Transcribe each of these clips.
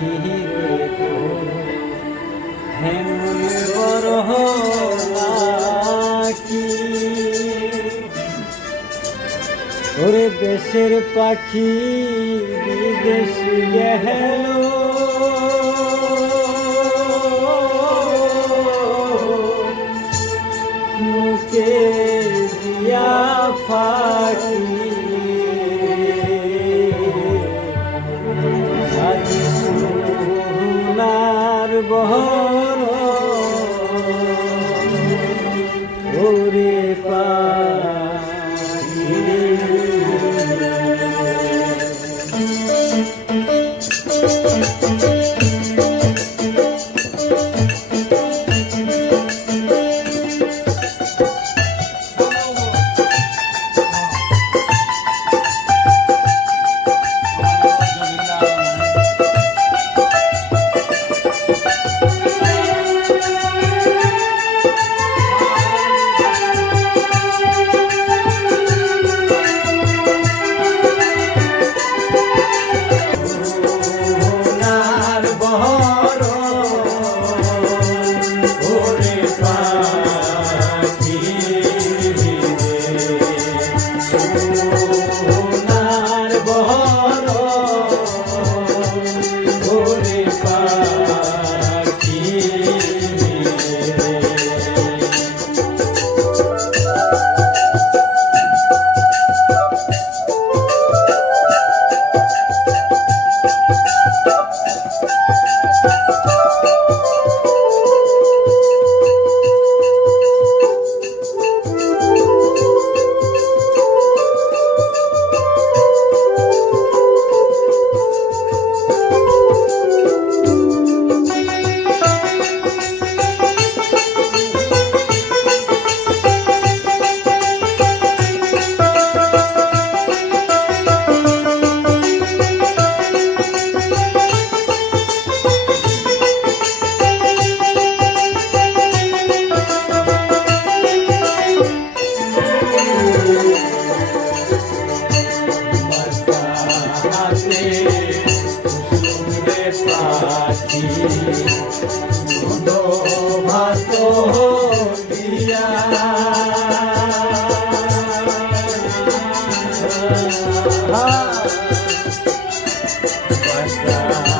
দেখিবে হেমন বরহ ওরে দেশের পাখি বিদেশি গেলো। মুখে দিয়া ফাঁক বহ Namaskar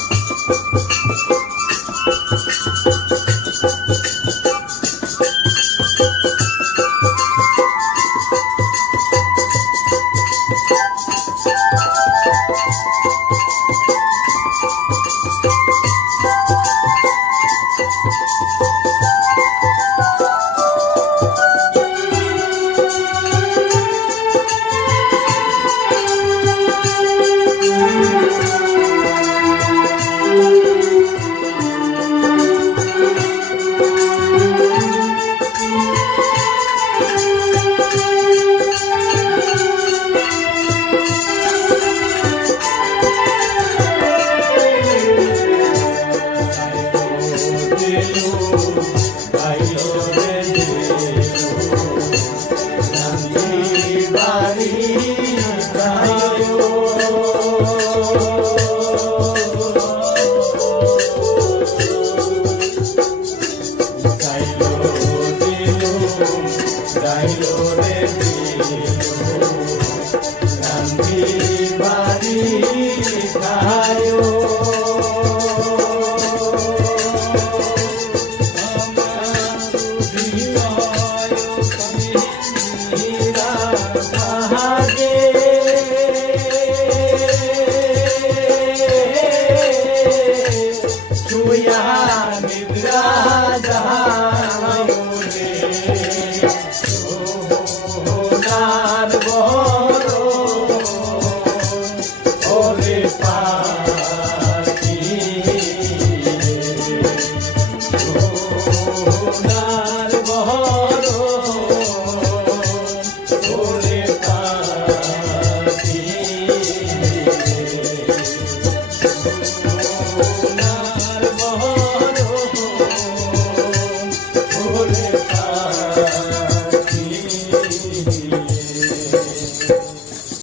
বেলার বহ